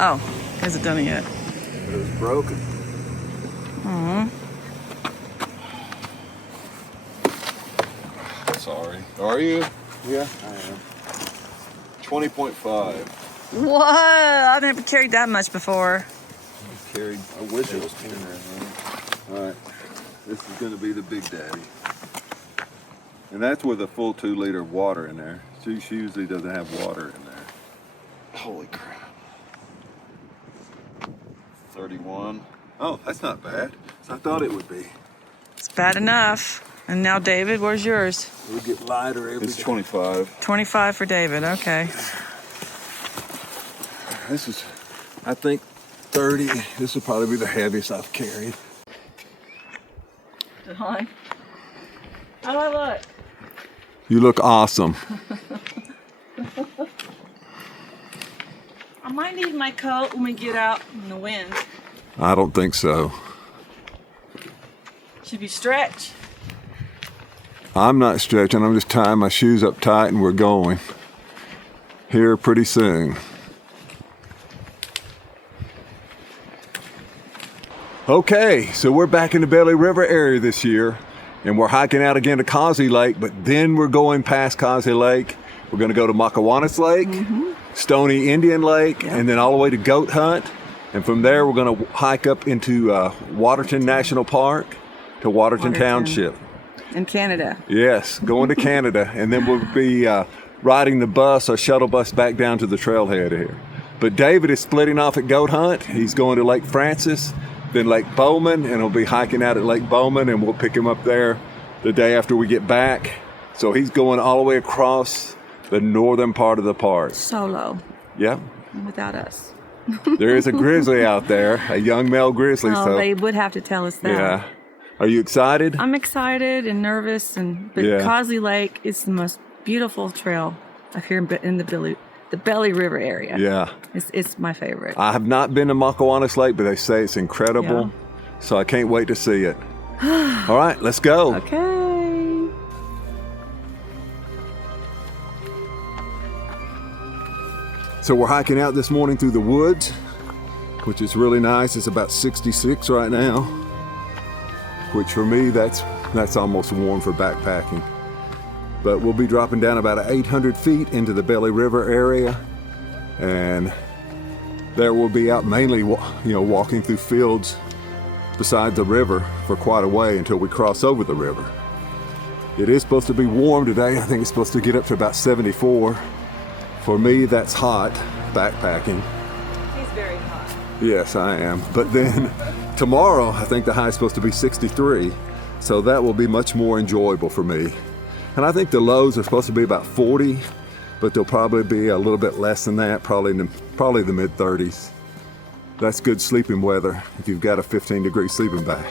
Oh, hasn't done it yet. But it was broken. Aww. Sorry. Are you? Yeah, I am. 20.5. What? I've never carried that much before. I wish it was 10 there. All right. This is going to be the big daddy. And that's with a full 2 liter of water in there. She usually doesn't have water in there. Holy crap. 31. Oh, that's not bad. I thought it would be. It's bad enough. And now, David, where's yours? It'll get lighter every day. It's 25. 25 for David, okay. This is, I think, 30. This will probably be the heaviest I've carried. Hi. How do I look? You look awesome. I might need my coat when we get out in the wind. I don't think so. Should be stretched. I'm not stretching. I'm just tying my shoes up tight and we're going. Here pretty soon. Okay, so we're back in the Belly River area this year and we're hiking out again to Cosley Lake, but then we're going past Cosley Lake. We're going to go to Mokowanis Lake, Stoney Indian Lake, and then all the way to Goat Hunt. And from there, we're going to hike up into Waterton National Park to Waterton Township. In Canada. Yes, going to Canada. And then we'll be riding the bus or shuttle bus back down to the trailhead here. But David is splitting off at Goat Hunt. He's going to Lake Francis, then Lake Bowman, and he'll be hiking out at Lake Bowman, and we'll pick him up there the day after we get back. So he's going all the way across the northern part of the park. Solo. Yep. Without us. There is a grizzly out there, a young male grizzly. Oh, so they would have to tell us that. Yeah. Are you excited? I'm excited and nervous, but Yeah. Cosley Lake is the most beautiful trail up here in the Belly River area. Yeah. It's my favorite. I have not been to Mokowanis Lake, but they say it's incredible. Yeah. So I can't wait to see it. All right, let's go. Okay. So we're hiking out this morning through the woods, which is really nice. It's about 66 right now, which for me, that's almost warm for backpacking. But we'll be dropping down about 800 feet into the Belly River area, and there we'll be out mainly, walking through fields beside the river for quite a way until we cross over the river. It is supposed to be warm today. I think it's supposed to get up to about 74. For me, that's hot, backpacking. He's very hot. Yes, I am. But then tomorrow, I think the high is supposed to be 63. So that will be much more enjoyable for me. And I think the lows are supposed to be about 40, but they'll probably be a little bit less than that, probably the mid-30s. That's good sleeping weather if you've got a 15-degree sleeping bag.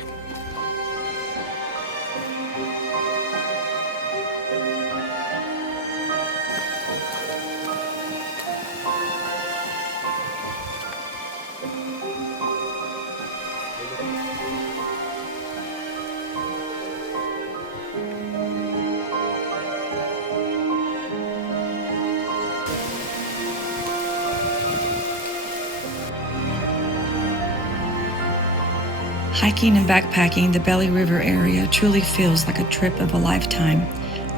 Hiking and backpacking the Belly River area truly feels like a trip of a lifetime.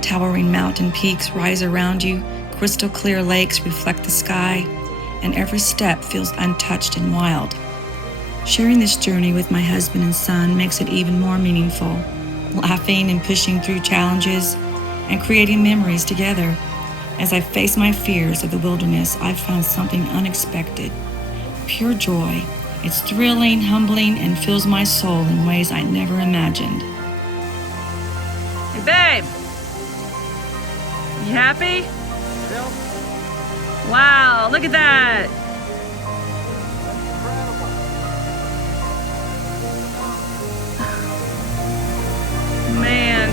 Towering mountain peaks rise around you, crystal clear lakes reflect the sky, and every step feels untouched and wild. Sharing this journey with my husband and son makes it even more meaningful, laughing and pushing through challenges and creating memories together. As I face my fears of the wilderness, I've found something unexpected, pure joy. It's thrilling, humbling, and fills my soul in ways I never imagined. Hey, babe. You happy? Yeah. Wow, look at that. Man.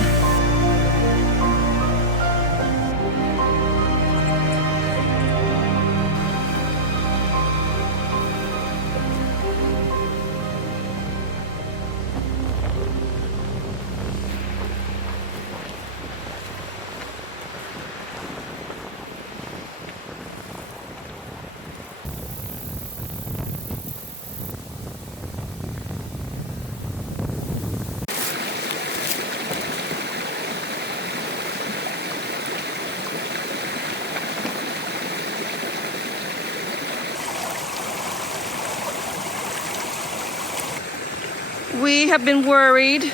We have been worried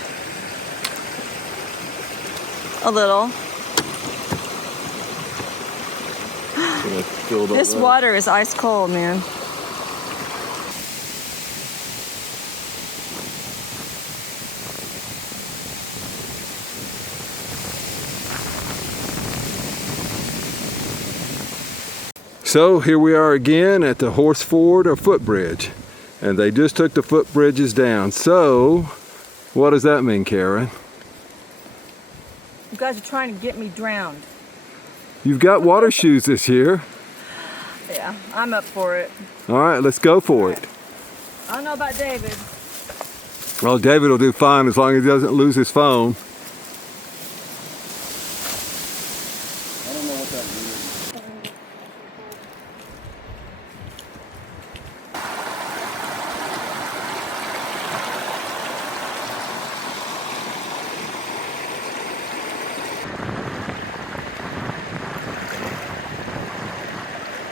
a little. This water is ice cold, man. So here we are again at the horse ford or footbridge, and they just took the footbridges down. So what does that mean, Karen? You guys are trying to get me drowned. You've got water shoes this year. Yeah, I'm up for it. All right, let's go for it. I don't know about David. Well, David will do fine as long as he doesn't lose his phone. I don't know what that means.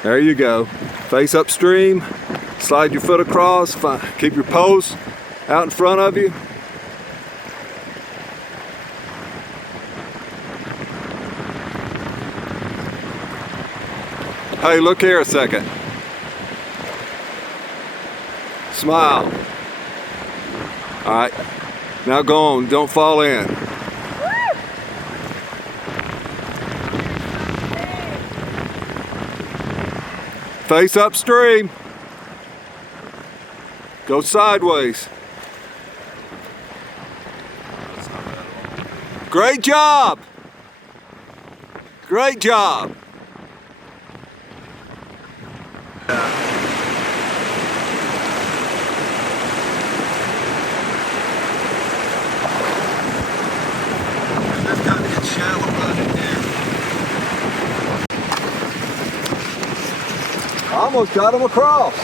There you go. Face upstream, slide your foot across, keep your post out in front of you. Hey, look here a second. Smile. All right, now go on, don't fall in. Face upstream. Go sideways. Great job. Great job. There's got to be a shallow run in there. I almost got him across.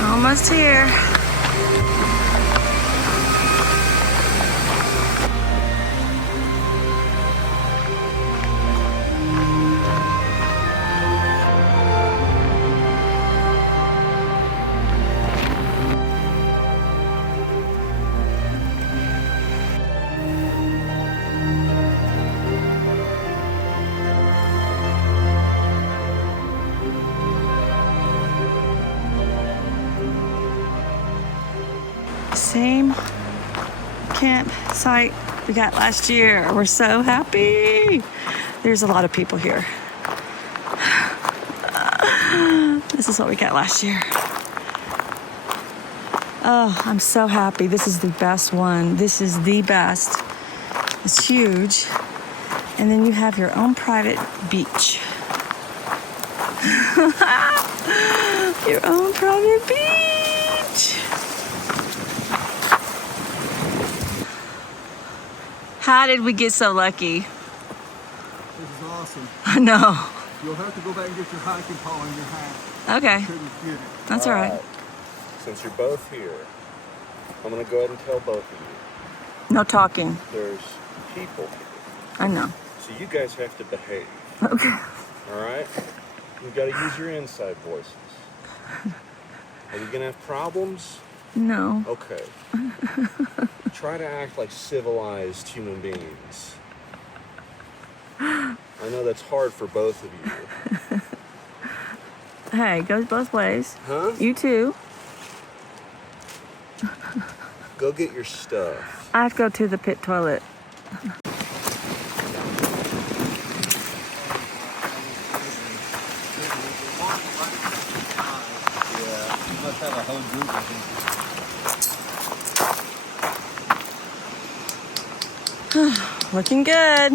Almost here. Same campsite we got last year. We're so happy. There's a lot of people here. This is what we got last year. Oh, I'm so happy. This is the best one. This is the best. It's huge. And then you have your own private beach. Your own private beach. How did we get so lucky? This is awesome. I know. You'll have to go back and get your hiking pole and your hat. Okay, Couldn't get it. that's all right. Since you're both here, I'm going to go ahead and tell both of you. No talking. There's people here. I know. So you guys have to behave. Okay. All right? You've got to use your inside voices. Are you going to have problems? No. Okay. Try to act like civilized human beings. I know that's hard for both of you. Hey, it goes both ways. Huh? You too. Go get your stuff. I have to go to the pit toilet. Yeah, you must have a whole group of them. Looking good.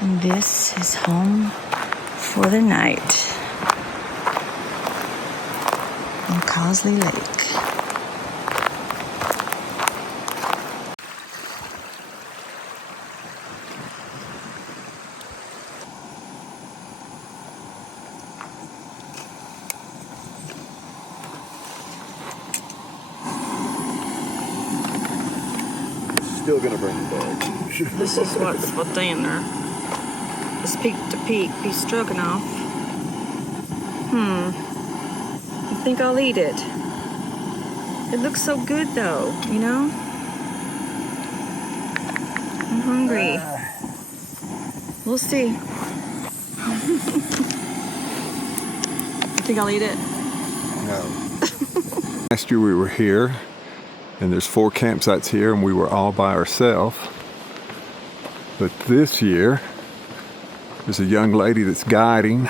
And this is home for the night in Cosley Lake. Still gonna bring the bug. This is what's for dinner. This peak to peak beef stroganoff. I think I'll eat it. It looks so good though, you know? I'm hungry. We'll see. You think I'll eat it? No. Last year we were here, and there's 4 campsites here, and we were all by ourselves. But this year, there's a young lady that's guiding,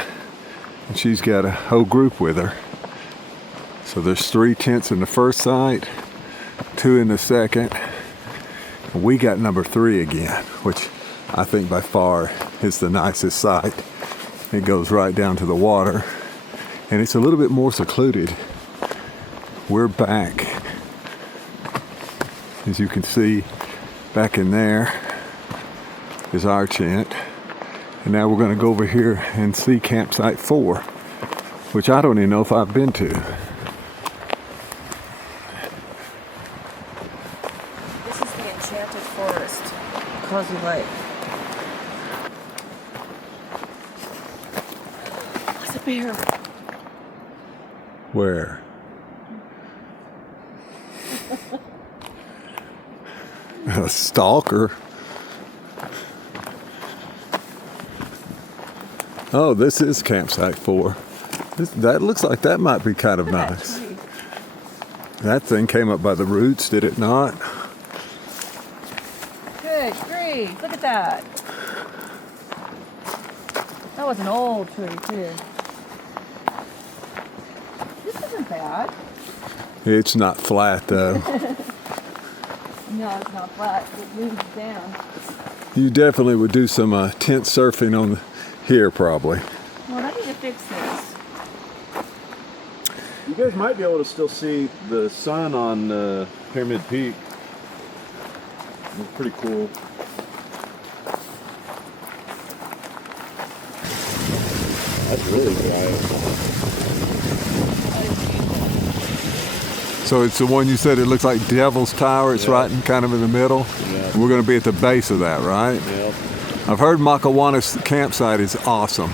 and she's got a whole group with her. So there's 3 tents in the first site, 2 in the second, and we got number 3 again, which I think by far is the nicest site. It goes right down to the water, and it's a little bit more secluded. We're back, as you can see, back in there is our tent. And now we're going to go over here and see campsite 4, which I don't even know if I've been to. This is the enchanted forest, Cosley Lake. What's up here? Where? A stalker. Oh, this is campsite 4. That looks like that might be kind of nice. That thing came up by the roots, did it not? Good grief, look at that. That was an old tree too. This isn't bad. It's not flat though. No, it's not flat. It moves down. You definitely would do some tent surfing on here probably. Well, I need to fix this. You guys might be able to still see the sun on Pyramid Peak. It's pretty cool. That's really quiet. So it's the one you said it looks like Devil's Tower. It's right in kind of in the middle. Yeah. We're going to be at the base of that, right? Yep. I've heard Mokowanis campsite is awesome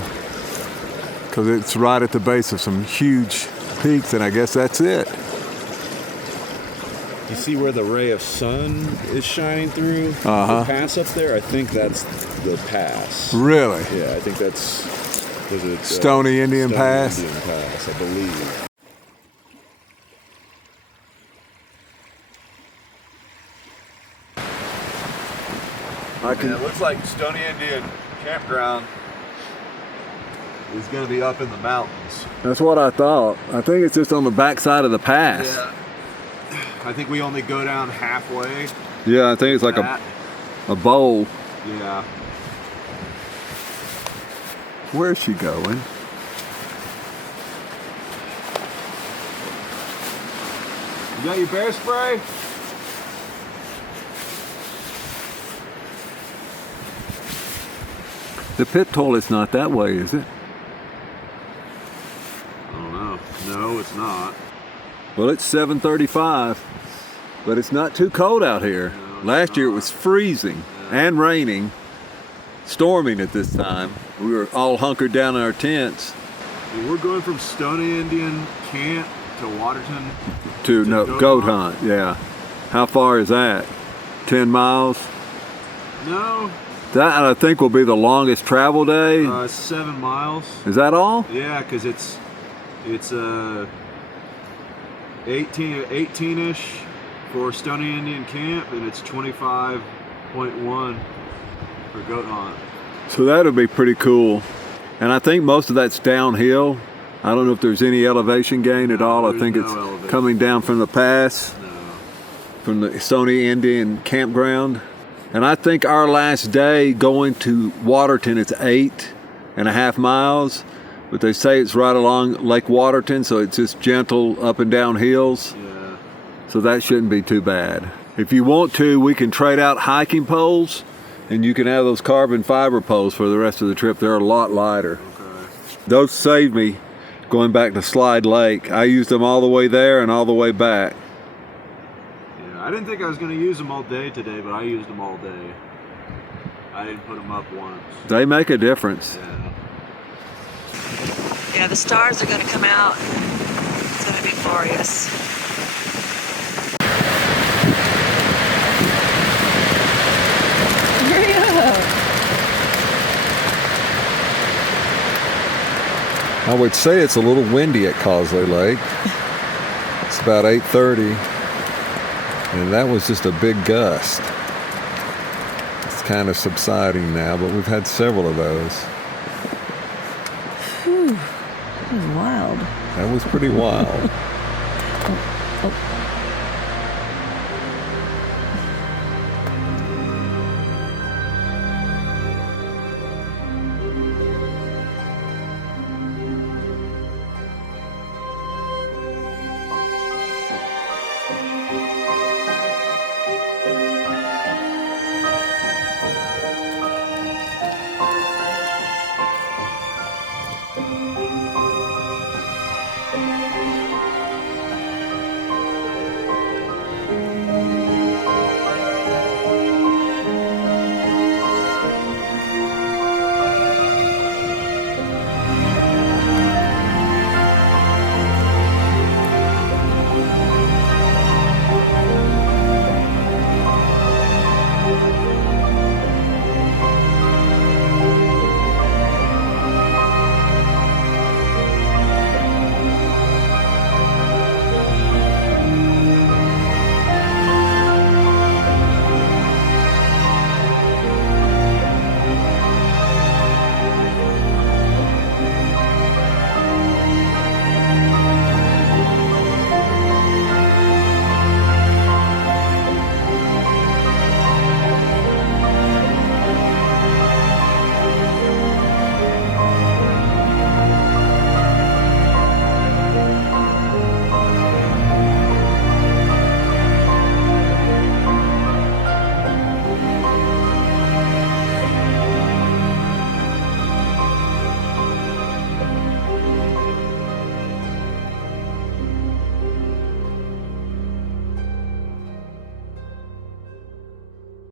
because it's right at the base of some huge peaks, and I guess that's it. You see where the ray of sun is shining through Uh-huh. the pass up there? I think that's the pass. Really? Yeah, I think that's Stoney Indian Pass? Indian Pass, I believe. It looks like Stoney Indian Campground is going to be up in the mountains. That's what I thought. I think it's just on the back side of the pass. Yeah. I think we only go down halfway. Yeah, I think it's like that. a bowl. Yeah. Where's she going? You got your bear spray? The pit toilet's not that way, is it? I don't know. No, it's not. Well, it's 7:35, but it's not too cold out here. No, Last year it was freezing and raining, storming at this time. We were all hunkered down in our tents. Well, we're going from Stoney Indian Camp to Waterton. To goat hunt, yeah. How far is that? 10 miles? No, That I think will be the longest travel day. 7 miles. Is that all? Yeah, because it's 18-ish for Stoney Indian Camp, and it's 25.1 for goat hunt. So that'll be pretty cool. And I think most of that's downhill. I don't know if there's any elevation gain at all. I there's think no it's elevation. coming down from the pass, No. from the Stoney Indian campground. And I think our last day going to Waterton, it's 8.5 miles, but they say it's right along Lake Waterton, so it's just gentle up and down hills. Yeah. So that shouldn't be too bad. If you want to, we can trade out hiking poles, and you can have those carbon fiber poles for the rest of the trip. They're a lot lighter. Okay. Those saved me going back to Slide Lake. I used them all the way there and all the way back. Yeah, I didn't think I was going to use them all day today, but I used them all day. I didn't put them up once. They make a difference. Yeah. Yeah, the stars are going to come out. It's going to be glorious. Hurry up. I would say it's a little windy at Cosley Lake. It's about 8:30, and that was just a big gust. It's kind of subsiding now, but we've had several of those. Whew. That was wild. That was pretty wild.